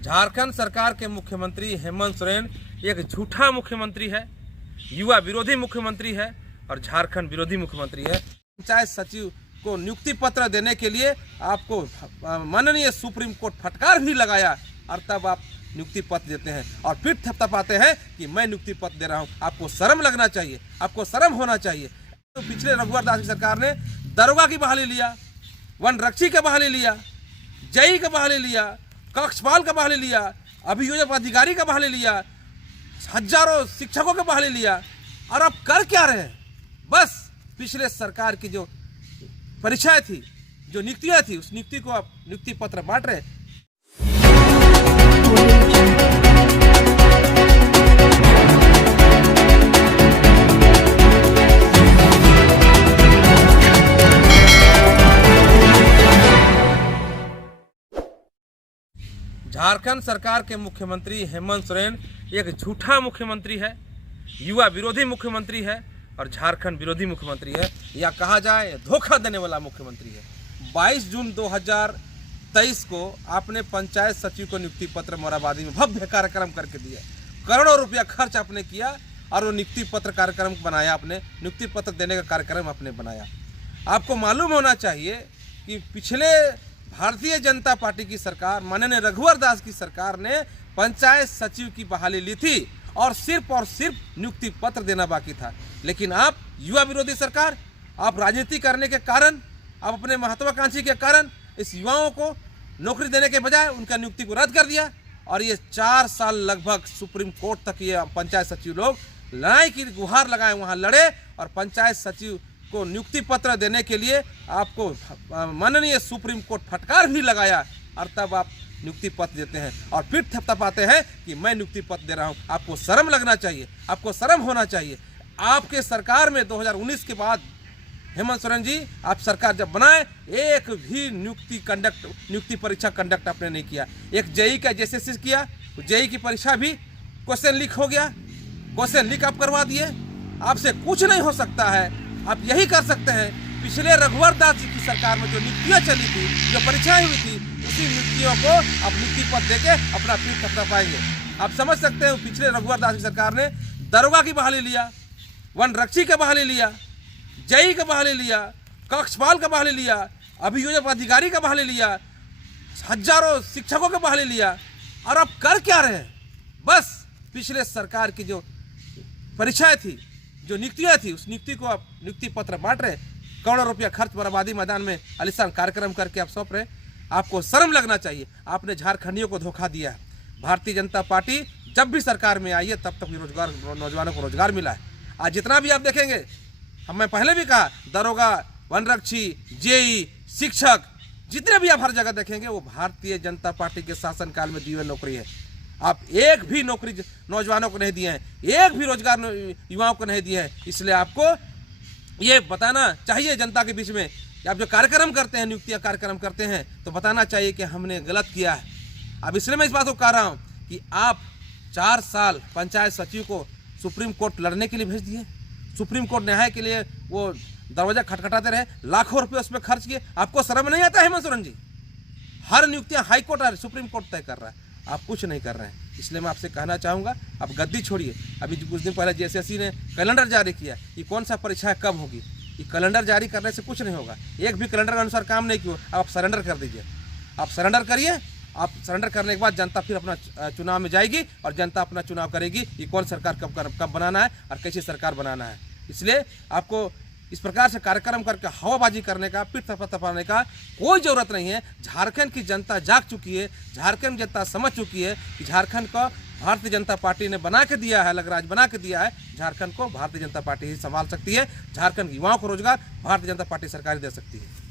झारखंड सरकार के मुख्यमंत्री हेमंत सोरेन एक झूठा मुख्यमंत्री है, युवा विरोधी मुख्यमंत्री है और झारखंड विरोधी मुख्यमंत्री है। पंचायत सचिव को नियुक्ति पत्र देने के लिए आपको माननीय सुप्रीम कोर्ट फटकार भी लगाया और तब आप नियुक्ति पत्र देते हैं और फिर थपथपाते हैं कि मैं नियुक्ति पत्र दे रहा हूं। आपको शर्म लगना चाहिए, आपको शर्म होना चाहिए। तो पिछले रघुवर दास की सरकार ने दरोगा की बहाली लिया, वन रक्षी का बहाली लिया, जेई का बहाली लिया, कक्षपाल का बहाली लिया, अभियोजक अधिकारी का बहाली लिया, हजारों शिक्षकों का बहाली लिया और अब कर क्या रहे हैं? बस पिछले सरकार की जो परीक्षाएं थी, जो नियुक्तियां थी, उस नियुक्ति को आप नियुक्ति पत्र बांट रहे हैं। झारखंड सरकार के मुख्यमंत्री हेमंत सोरेन एक झूठा मुख्यमंत्री है, युवा विरोधी मुख्यमंत्री है और झारखंड विरोधी मुख्यमंत्री है, या कहा जाए धोखा देने वाला मुख्यमंत्री है। 22 जून 2023 को आपने पंचायत सचिव को नियुक्ति पत्र मोराबादी में भव्य कार्यक्रम करके दिया, करोड़ों रुपया खर्च आपने किया और वो नियुक्ति पत्र कार्यक्रम बनाया, आपने नियुक्ति पत्र देने का कार्यक्रम आपने बनाया। आपको मालूम होना चाहिए कि पिछले भारतीय जनता पार्टी की सरकार, माननीय रघुवर दास की सरकार ने पंचायत सचिव की बहाली ली थी और सिर्फ नियुक्ति पत्र देना बाकी था। लेकिन आप युवा विरोधी सरकार, आप राजनीति करने के कारण, आप अपने महत्वाकांक्षी के कारण इस युवाओं को नौकरी देने के बजाय उनका नियुक्ति को रद्द कर दिया और ये 4 साल लगभग सुप्रीम कोर्ट तक ये पंचायत सचिव लोग लड़ाई की गुहार लगाए, वहाँ लड़े और पंचायत सचिव को नियुक्ति पत्र देने के लिए आपको माननीय सुप्रीम कोर्ट फटकार भी लगाया और तब आप नियुक्ति पत्र देते हैं और फिर थपथपाते हैं कि मैं नियुक्ति पत्र दे रहा हूं। आपको शर्म लगना चाहिए, आपको शर्म होना चाहिए। आपके सरकार में 2019 के बाद हेमंत सोरेन जी, आप सरकार जब बनाए, एक भी नियुक्ति परीक्षा कंडक्ट आपने नहीं किया। एक जेई का जैसे किया, जेई की परीक्षा भी क्वेश्चन लीक हो गया, क्वेश्चन लीक आप करवा दिए। आपसे कुछ नहीं हो सकता है, आप यही कर सकते हैं। पिछले रघुवर दास जी की सरकार में जो नियुक्तियां चली थी, जो परीक्षाएं हुई थी, उसी नियुक्तियों को आप नियुक्ति पत्र देके अपना पीठ थपथपा पाएंगे। आप समझ सकते हैं पिछले रघुवर दास की सरकार ने दरोगा की बहाली लिया, वन रक्षी का बहाली लिया, जेई का बहाली लिया, कक्षपाल का बहाली लिया, अभियोजक अधिकारी का बहाली लिया, हजारों शिक्षकों का बहाली लिया और अब कर क्या रहे हैं? बस पिछले सरकार की जो परीक्षाएं थी, जो नियुक्तियां थी, उस नियुक्ति को आप नियुक्ति पत्र बांट रहे हैं। करोड़ों रुपया खर्च मोराबादी मैदान में आलिशान कार्यक्रम करके आप सौंप रहे हैं। आपको शर्म लगना चाहिए। आपने झारखंडियों को धोखा दिया है। भारतीय जनता पार्टी जब भी सरकार में आई है तब तक रोजगार, नौजवानों को रोजगार मिला है। आज जितना भी आप देखेंगे, मैं पहले भी कहा, दरोगा, वनरक्षी, जेई, शिक्षक, जितने भी आप हर जगह देखेंगे वो भारतीय जनता पार्टी के शासनकाल में दी हुई नौकरी है। आप एक भी नौकरी नौजवानों को नहीं दिए हैं, एक भी रोजगार युवाओं को नहीं दिए हैं। इसलिए आपको ये बताना चाहिए जनता के बीच में कि आप जो कार्यक्रम करते हैं, नियुक्तियां कार्यक्रम करते हैं, तो बताना चाहिए कि हमने गलत किया है। अब इसलिए मैं इस बात को कह रहा हूँ कि आप 4 साल पंचायत सचिव को सुप्रीम कोर्ट लड़ने के लिए भेज दिए। सुप्रीम कोर्ट न्याय के लिए वो दरवाजा खटखटाते रहे, लाखों रुपये उसमें खर्च किए। आपको शर्म नहीं आता हेमंत सोरेन जी? हर नियुक्तियां हाई कोर्ट और सुप्रीम कोर्ट तय कर रहा है, आप कुछ नहीं कर रहे हैं। इसलिए मैं आपसे कहना चाहूँगा, आप गद्दी छोड़िए। अभी कुछ दिन पहले JSSC ने कैलेंडर जारी किया कि कौन सा परीक्षा कब होगी। ये कैलेंडर जारी करने से कुछ नहीं होगा। एक भी कैलेंडर के अनुसार काम नहीं किया, आप सरेंडर कर दीजिए। आप सरेंडर करिए। आप सरेंडर करने के बाद जनता फिर अपना चुनाव में जाएगी और जनता अपना चुनाव करेगी कि कौन सरकार कब बनाना है और कैसी सरकार बनाना है। इसलिए आपको इस प्रकार से कार्यक्रम करके हवाबाजी करने का, पीठ थपथपाने का कोई ज़रूरत नहीं है। झारखंड की जनता जाग चुकी है, झारखंड जनता समझ चुकी है कि झारखंड को भारतीय जनता पार्टी ने बना के दिया है, अलग राज्य बना के दिया है। झारखंड को भारतीय जनता पार्टी ही संभाल सकती है। झारखंड युवाओं को रोजगार भारतीय जनता पार्टी सरकार दे सकती है।